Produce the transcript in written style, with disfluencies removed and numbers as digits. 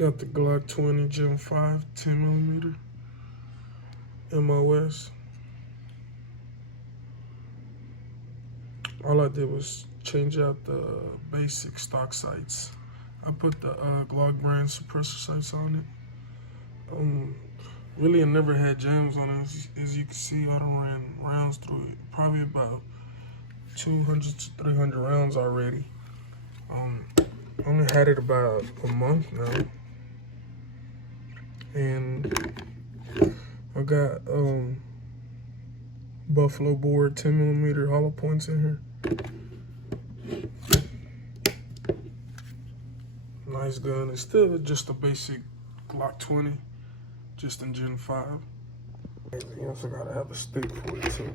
Got the Glock 20 Gen5 10mm M.O.S. All I did was change out the basic stock sights. I put the Glock brand suppressor sights on it. Really, I never had jams on it. As you can see, I done ran rounds through it. Probably about 200 to 300 rounds already. Only had it about a month now. And I got Buffalo board 10mm hollow points in here. Nice gun. It's still just a basic Glock 20, just in Gen 5. You also gotta have a stick for it too.